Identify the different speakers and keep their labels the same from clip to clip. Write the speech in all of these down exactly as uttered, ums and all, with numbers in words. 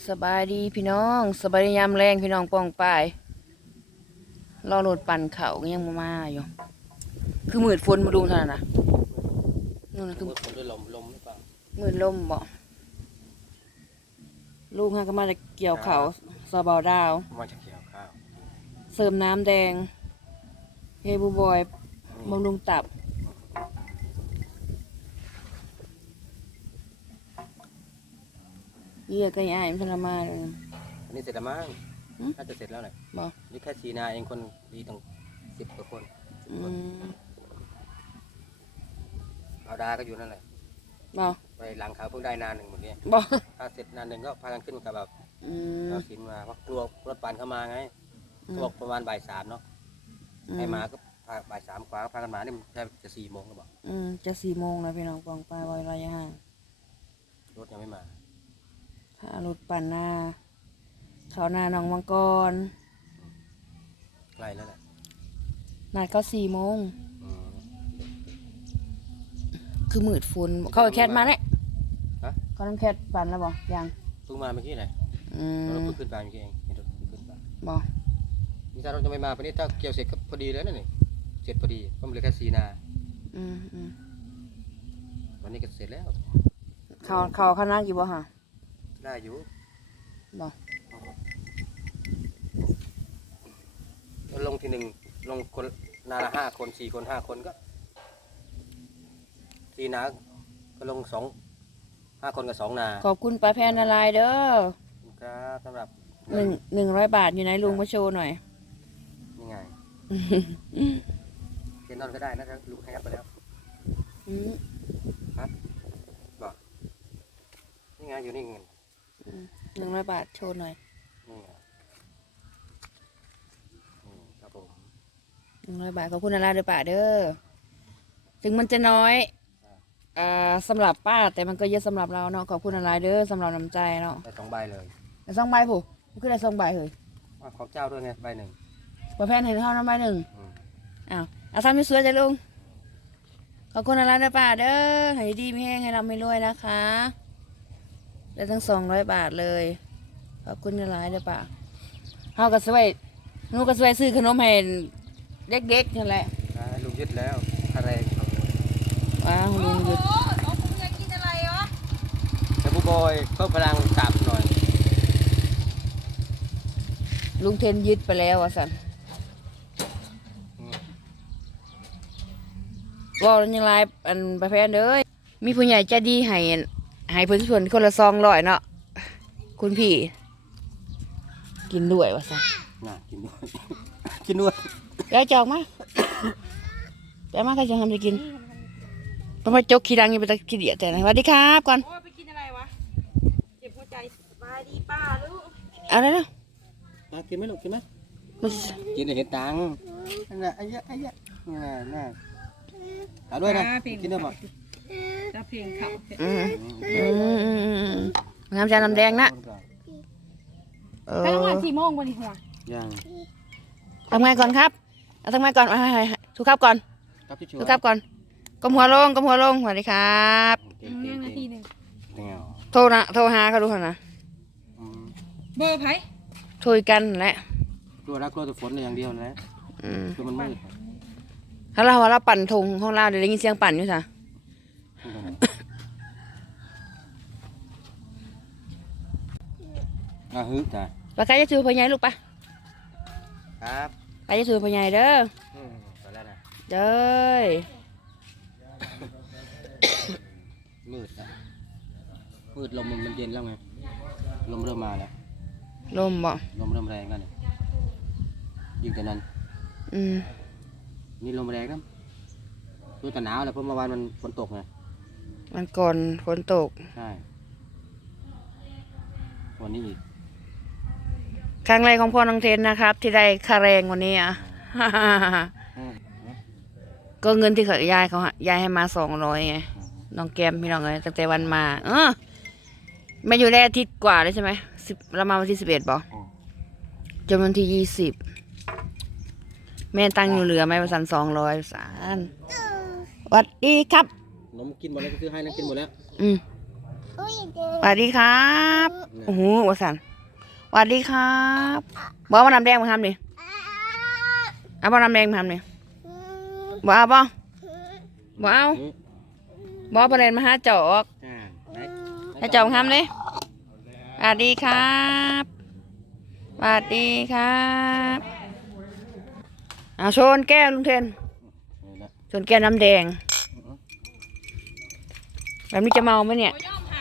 Speaker 1: สบายดีพี่น้องสบายดียามแรงพี่น้องป้องปายรอรถปั่นเขาก็ยังมามาอยู่คือมืดฝนมาดูเท่านั้นนะนู่นนะคือ
Speaker 2: มืดฝนด้วยลมลมหรือเปล่า
Speaker 1: มืดลมบ่ลูกฮะก็มาจะเกี่ยวเขาซาบาวดาว
Speaker 2: มาจากเกี่ยวข้าว
Speaker 1: เสริมน้ำแดงเฮบูบอยบำรุงตับเยี่ยก็ย้ายมันทรมานเลย
Speaker 2: อันนี้เสร็จแล้วมั้งน่าจะเสร็จแล้วแหละ
Speaker 1: บ่
Speaker 2: นี่แค่สีนาเองคนดีตั้งสิบกว่าคน
Speaker 1: อืม
Speaker 2: เอาดาก็อยู่นั่นแหละ
Speaker 1: บ่
Speaker 2: ไปหลังเขาเพิ่งได้นานหนึ่งหมดเนี่ย
Speaker 1: บ่
Speaker 2: ถ้าเสร็จนานหนึ่งก็พากันขึ้นกับแบบ
Speaker 1: อืม
Speaker 2: เอาสินมาเพราะกลัวรถปั่นเข้ามาไงเขาบอกประมาณบ่ายสามเนาะให้มาก็พาบ่ายสามกว่าก็พากันมานี่มันแทบจะสี่โมงแล้วบอก
Speaker 1: อืมจะสี่โมงแล้วพี่น้องปองปลายวัยระยะห่าง
Speaker 2: รถยังไม่มา
Speaker 1: ถ้ารถปั่นหน้าเขาหน้าหนองมังกร
Speaker 2: ใกล้แล้วแหละ
Speaker 1: นัดเขาสี่โมง
Speaker 2: อืม
Speaker 1: คือมืดฝนเขาเอาแคทมาเนี่ย
Speaker 2: ฮะ
Speaker 1: เขาต้องแคทปั่นแล้วบอกยัง
Speaker 2: เพิ่งมาเมื่อกี้เลย
Speaker 1: อืม
Speaker 2: รถเพิ่งขึ้นไปเมื่อกี้เองเห็นรถเพิ่งขึ้นไป
Speaker 1: บอก
Speaker 2: นี่ถ้ารถยังไม่มาปนี้ถ้าเกี่ยวเสร็จก็พอดีแล้วนั่นนี่เสร็จพอดีก็เหลือแค่สีนา
Speaker 1: อืมอืม
Speaker 2: วันนี้ก็เสร็จแล้ว
Speaker 1: เขาเขาเขานั่งอยู่บ่ฮะ
Speaker 2: ได้อยู่
Speaker 1: บอก
Speaker 2: ลงทีหนึ่งลงคนนาละห้าคนสี่คนห้าคนก็ทีนาก็ลงสองห้าคนกับสองนา
Speaker 1: ขอบคุณป้าแพนนาลายเด้อ
Speaker 2: ครับสำหรับ
Speaker 1: หนึ่งหนึ่งร้อยบาทอยู่ไหนลุงมาโชว์หน่อย
Speaker 2: นี่ไงเจนนอนก็ได้นะครับลุงให้ไปแล้ว
Speaker 1: อืม
Speaker 2: ครับบอกนี่ไงอยู่นี่เงิน
Speaker 1: หนึ่งร้อยบาทโชว์หน่อย
Speaker 2: นี่ไงอืมครับผม
Speaker 1: หนึ่งร้อยบาทขอบคุณนาลายเด้อป้าเด้อถึงมันจะน้อยอ่าสำหรับป้าแต่มันก็เยอะสำหรับเราเนาะขอบคุณนาลายเด้อสำหรับน้ำใจเนาะ
Speaker 2: ได้สองใบเลย
Speaker 1: แต่สองใบผู้มันคือได้สองใบเฮ้ย
Speaker 2: อ่ะของเจ้าด้วยไงใบหนึ่ง
Speaker 1: ประเภทเห็นเท่านั้นใบหนึ่ง
Speaker 2: อืม
Speaker 1: อ้าวเอาทำให้สวยจ้ะลุงขอบคุณอะไรนะป้าเด้อให้ดีไม่แห้งให้เราไม่รวยนะคะได้ทั้งสองร้อยบาทเลยขอบคุณหลายๆเด้อป้าเฮาก็สวยหนูก็สวยซื้อขนมให้เด็กๆนั่นแหละ
Speaker 2: อ่าลุงยึดแล้วอะไรของ
Speaker 1: ว้าวลุงหยุด
Speaker 2: แต่ผู้บอยเพิ่มพลังจับหน่อย
Speaker 1: ลุงเทนยึดไปแล้วอ่ะสัน
Speaker 2: อืม
Speaker 1: ว่าแล้วยังไงอันประเภทเด้อมีผู้ใหญ่ใจดีให้ให้เพิ่นส่วนคนละซองร้อยเนาะคุณพี่ กินด้วยว่าสัน
Speaker 2: น่ะกินด้วย กินด้วย
Speaker 1: แล้วจอกมาแต่มาใครจะทำจะกินเพราะว่าจกขี้ดังอยู่ไปตะขี้เดียดแต่ไหนสวัสดีครับก่อน
Speaker 3: โอ้ยไปกินอะไรวะ เจ็บหัวใจสบายดีป้าลูก
Speaker 1: เอาเลยเนาะ
Speaker 2: มากินไหมลูกกินไหม
Speaker 1: มัน
Speaker 2: กินเดี๋ยวเห็นตังค์นั่นแหละไอ้ยะไอ้ยะนี่แหละน่ะเอาด้วยนะกินด้วยป่ะ
Speaker 3: จะเพลงเขา
Speaker 1: อืมอืมอืมอืมอืมน้ำจานน้ำแดงนะเอ
Speaker 3: ไป
Speaker 1: อ
Speaker 3: ทำงานสี่โมงวันนี้หัว
Speaker 2: ยัง
Speaker 1: ทำงานก่อนครับเอาทำงานก่อนมาให้ทุกครับก่อน
Speaker 2: ครับพี่ชู
Speaker 1: ทุกครับก่อนก้มหัวลงก้มหัวลงสวัสดีครับ
Speaker 2: เก่ง
Speaker 3: ทำ
Speaker 2: เก่
Speaker 3: งาง นนาที
Speaker 2: เก่ง
Speaker 3: หนึ่ง
Speaker 2: แนว
Speaker 1: โทรนะโทรหาเขาดูเขานะ
Speaker 2: อืม
Speaker 3: เบอร์ไผ่
Speaker 1: โทรกันแหละ
Speaker 2: กลัวรักกลัวแต่ฝนอย่างเดียวแหละ
Speaker 1: อืม
Speaker 2: คือมันมืด
Speaker 1: ถ้าเราว่าเราปั่นธงของเราเดี๋ยวได้ยินเสียงปั่นอยู่จ้ะ
Speaker 2: อ่ะฮึจ้ะ
Speaker 1: ปากกาจะถือพญายลูกปะ
Speaker 2: ครับ
Speaker 1: ไปจะถือพญายเด้อ
Speaker 2: อืมไปแล้วนะ
Speaker 1: เด้อ
Speaker 2: มืดนะมืดลมมันเย็นแล้วไงลมเริ่มมาแล้ว
Speaker 1: ลมบ่
Speaker 2: ลมเริ่มแรงแล้วเนี่ยยิ่งแต่นั้น
Speaker 1: อืม
Speaker 2: นี่ลมแรงนะดูแต่หนาวแหละเพราะเมื่อวานมันฝนตกไง
Speaker 1: มันก่อนฝนตก
Speaker 2: ใช่วันนี้อีก
Speaker 1: ครั้งแรกของพ่อน้องเทนนะครับ ที่ได้ค่าแรงวันนี้อ่ะ
Speaker 2: อืม
Speaker 1: ก็เงินที่เขายายเขาให้ยายให้มาสองร้อยไงน้องแกมพี่น้องเลยตั้งแต่วันมา เออมาอยู่ได้อาทิตย์กว่าเลยใช่ไหมสิบเรามาวันที่สิบเอ็ดบอก
Speaker 2: อืม
Speaker 1: จนวันที่ยี่สิบแม่ตั้งอยู่เหลือไหมประสันสองร้อยสารสวัสดีครับ
Speaker 2: นมกินหมดแล้วก็ซื้อให้นั่งกินหมดแล้ว
Speaker 1: อืมสวัสดีครับโอ้โหวสันสวัสดีครับบอกว่าน้ำแดงมาทำดิเอาบ่น้ำแดงมาทำดิบอกเอาบ่บอกเอาบอกประเด็นมาหาจอก
Speaker 2: อ่าไหน
Speaker 1: ให้จอกทำดิสวัสดีครับสวัสดีครับเอาชนแก้วลุงเทน
Speaker 2: นี่นะ
Speaker 1: ชนแก้วน้ำแดงแบบนี้จะเมาไหมเนี่ย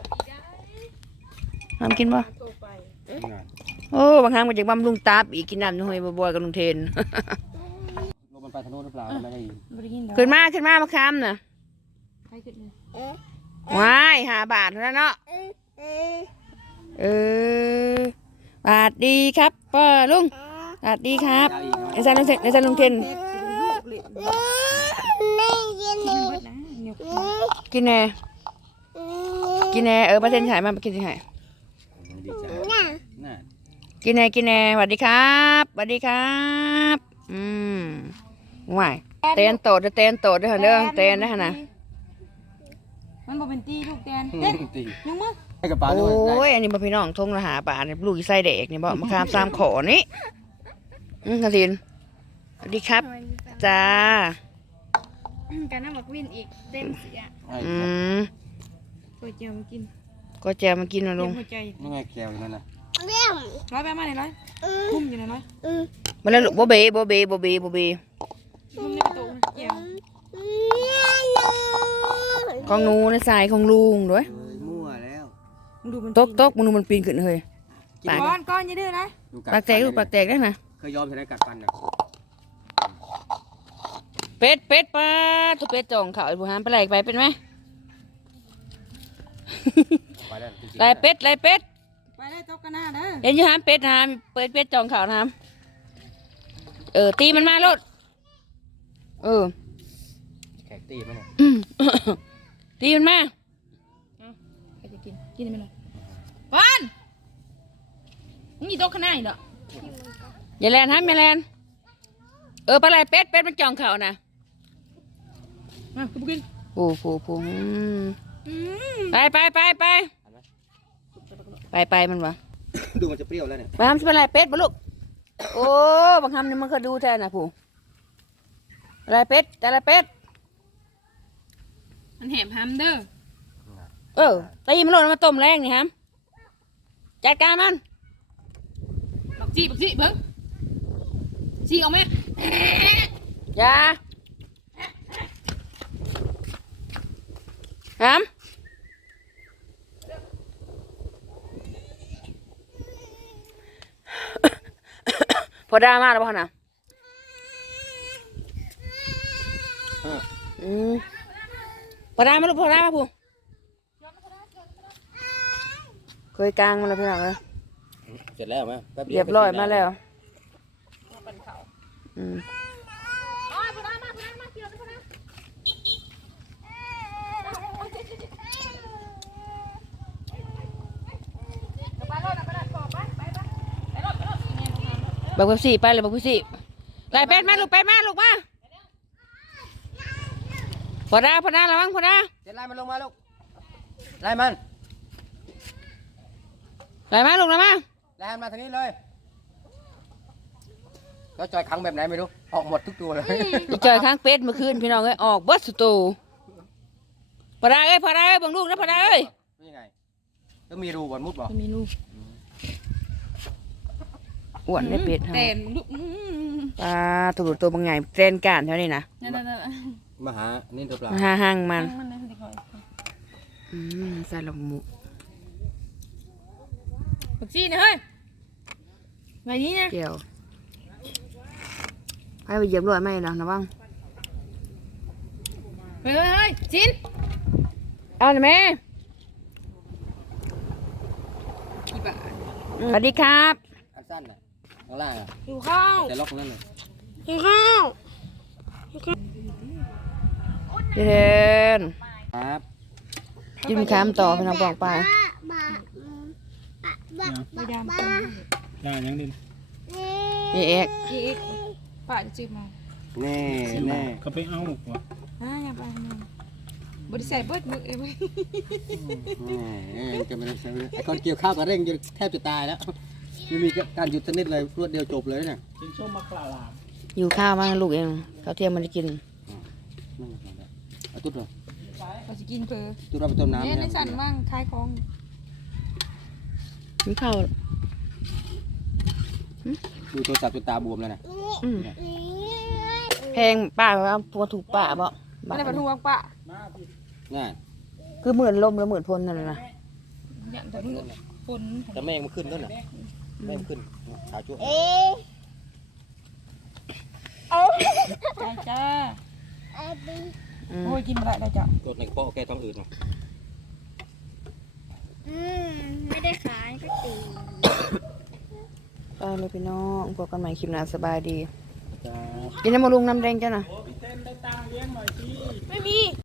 Speaker 1: ทำกินป่ะ
Speaker 2: นี่นะ
Speaker 1: โอ้บางครั้งมันจะบำรุงตับอีกกินน้ำหน่อยบ่อยๆกับลุงเทน
Speaker 2: ลมมันไปทางโน้นหรือเปล่าไม่ได้ยิน
Speaker 3: บ่ได้ยินดอก
Speaker 1: ขึ้นมาขึ้นมามาคำน่ะ
Speaker 3: ใครขึ้นเลย
Speaker 1: ว้ายหาบาทเท่านั้นเนาะเออสวัสดีครับป้าลุงสวัสดีครับไอ้ซันลุงเทนไอ้ซันลุงเทน
Speaker 3: ลูกเลยกินเบิดนะเดี๋ยว
Speaker 1: กินแน่กินแน่เออป้าเทนถ่ายมากินถ่าย
Speaker 2: ดีใจน่า
Speaker 1: กินแน่กินแน่สวัสดีครับสวัสดีครับอืมว้ายเตนโตดเตนโตดเด้อเด้อเตนนะฮะนะ
Speaker 3: มันบ่เป็นตีลูกแตน
Speaker 2: ตี
Speaker 3: เต้นยังมือ
Speaker 2: ให้กระเป๋า
Speaker 1: โอ
Speaker 2: ด้วย
Speaker 1: ้ยอันนี้มาพี่น้องทงละหาป่าเนี่ยลูกอีไส้เด็กเนี่ยบอกมาคามสามขอนี่อืมกระสินสวัสดีครับจ้า
Speaker 3: การน้ำหมักวินอีกเต้นเสีย
Speaker 1: อืม
Speaker 3: ก๋วยเตี๋ยวมากิน
Speaker 1: ก็แจมากินมาล
Speaker 3: เต็ม
Speaker 1: ง
Speaker 3: หัวใจ
Speaker 2: นี่ไงแก้วอยู่นั่นน่ะ
Speaker 3: ร้อยไปมาไหนร้อยคุ้มอยู่ไหนร้อย
Speaker 1: มาแล้วลูกโบเบโบเบโบเบโบเบ
Speaker 3: คุ้มในประตูเกี่ยว
Speaker 1: ของหนูในสายของลุงด้วย
Speaker 2: เอ้ยมั่วแล้ว
Speaker 3: มึงดูมัน
Speaker 1: ตกตกมึงดูมันปีนขึ้นเฮ้ย ปาก
Speaker 3: ก้อนก้อนอย่าดื้อนะ
Speaker 2: ดู
Speaker 1: ปากแตกลูกปากแตกได้นะ
Speaker 2: เคยยอมใช้ได้กัดฟันเนี่ย
Speaker 1: เป็ดเป็ดปลาตัวเป็ดจ่องเขาไอ้บุหามไปไหลไปเป็นไหม
Speaker 2: ไปแล้วจริงๆ
Speaker 1: ไหลเป็ดไหลเป็ด
Speaker 3: ไปได้ตกกันหน้าเด้อ
Speaker 1: เห็นอยูหามเป็ดหามเปิดเป็ดจ่องเขาหามเออตีมันมาโลดเออ
Speaker 2: แขกตีไหมเนี่ย
Speaker 1: อืม ตีมันมา
Speaker 3: ใครจะกินกินได้ไหมล่ะก้อนมึงมีโต๊ะข้างหน้าอีกเหรอ
Speaker 1: อย่าแลนฮะอย่าแลนเออปลาไหลเป็ดเป็ดมันจ่องเขานะ
Speaker 3: มาคุณกิน
Speaker 1: โอ้โหโอ้โหอืมไปไปไปไปไปไปมันวะ
Speaker 2: ดูมันจะเปรี้ยวแล้วเนี่ย
Speaker 1: ไปทำปลาไหลเป็ดบ่ลูกโอ้บางคำนี่มันเคยดูแทนนะผู้ปลาไหลเป็ดปลาไหลเป็ด
Speaker 3: มันแหมฮัมเด้อ
Speaker 1: เออตีมันโลดมาต้มแรงนี่ฮะจัดการมัน
Speaker 3: บักจี้บักจี้เบิ้งจี้เอาไหม
Speaker 1: อย่าฮะ พอได้มากแล้วพ่อนะ
Speaker 2: อ่า
Speaker 1: อืมพอได้มาลูกพอได้มาผู้เคยกลางมาแล้วพี่น้องเลย
Speaker 2: เสร็จแล้วไหมแป๊ดีว
Speaker 1: เรียบร้อยมาแล้วอืมบักเบปซี่ไปเลยบักเบปซี่ไล่เป็ดมาลูกเป็ดมาลูกมาพอได้พอได้ระวังพอได้
Speaker 2: เสร็จไล่มันลงมาลูกไล่มัน
Speaker 1: ไล่มาลูกไล่มา
Speaker 2: ไล่มันมาทางนี้เลยแล้วจอยขังแบบไหนไม่รู้ออกหมดทุกตัวเลย
Speaker 1: อีจอยข้างเป็ดเมื่อคืนพี่น้องเอ้ยออกเบิดสุดโตพอได้เอ้ยพอได้เอ้ยบังลูกนะพอได้เอ้ย
Speaker 2: นี่ไงต้องมีรูบนมุดบ่
Speaker 3: มีลูก
Speaker 1: อ้วนได้เป็ดฮะ
Speaker 3: แต่ลูก
Speaker 1: ปลาตัวตัวบางไงเทรนการเท่านี้นะ
Speaker 3: นั่นนั่นนั่น
Speaker 2: มาหานี่หรือเปล่า
Speaker 1: หาห้างมัน
Speaker 3: มันเลยคอย
Speaker 1: อืมใส่ลงหมู
Speaker 3: บักจี้นะเฮ้ยแบบนี้นะ
Speaker 1: เกี่ยวให้ไปเหยียบรอยไหมนะนะบ้าง
Speaker 3: เฮ้ยเฮ้ยชิ้น
Speaker 1: เอาเลยแม่
Speaker 3: กี่บาท
Speaker 1: สวัสดีครับ
Speaker 2: อันสั้นน่ะข้างล่างอ่ะ
Speaker 3: ดูข้าว
Speaker 2: แต่ล็อกนั่นเลย
Speaker 3: ดูข้าว
Speaker 1: เจน
Speaker 2: ครับ
Speaker 1: กินคำต่อพี่น้องบอกไป
Speaker 3: ไม่ดำ
Speaker 4: ได้ยังดิน
Speaker 1: เอ๊ะเอ๊ะ
Speaker 3: อีกป้าจะจืดมา
Speaker 2: แน่แน่
Speaker 4: เขาไปเอาหัว
Speaker 3: อ่าอย่าไปบริใส่เบิดมือเอ้ย
Speaker 2: อืมจะไม่ได้ใช้ไอ้คนเกี่ยวข้าวกับเร่งจนแทบจะตายแล้วไม่มีการหยุดสักนิดเลยรวดเดียวจบเลยเนี่ย
Speaker 4: กินส้มมะกลาลาม
Speaker 1: อยู่ข้าวมาให้ลูกเองข้าวเที่ยงมันได้กิน
Speaker 2: เอาตุ๊ดเหรอ
Speaker 3: เราจะกินเพอ
Speaker 2: ตุ๊ดเราไปต้มน้ำ
Speaker 3: เนี่ยในสั่นมั่งคลายของ
Speaker 1: มีข้าว
Speaker 2: ดูโทรศัพท์จนตาบวมแล้วนะ
Speaker 1: อืมแพงป้าว่าพวถูกป้าบ่
Speaker 3: ไม่ได้ประท้วงปะ
Speaker 4: มาพี่
Speaker 2: ง่าย
Speaker 1: คือหมื่นลมแล้วหมื่นพลนั่นแหละนะ
Speaker 3: อย่างแต่มือฝน
Speaker 2: แต่แม่งมันขึ้นแล้วน่ะแม่งมันขึ้นขาวจุ๊บ
Speaker 3: ใจจ้า
Speaker 1: อืม
Speaker 3: โอ้ยกินอะไรได้จ้ะ
Speaker 2: กดในกระเพาะแก้ท้องอืดเนาะ
Speaker 5: อืมไม่ได้ขายก็ตี
Speaker 1: ไปเลยพี่น้องพบกันใหม่คลิปหน้าสบายดี
Speaker 2: จ้า
Speaker 1: กินน้ำมะลุงน้ำแดงจ้ะนะ
Speaker 4: โอ้พี่เต้นได้ตังค์เลี้ยงหน่อยสิ
Speaker 3: ไม่มี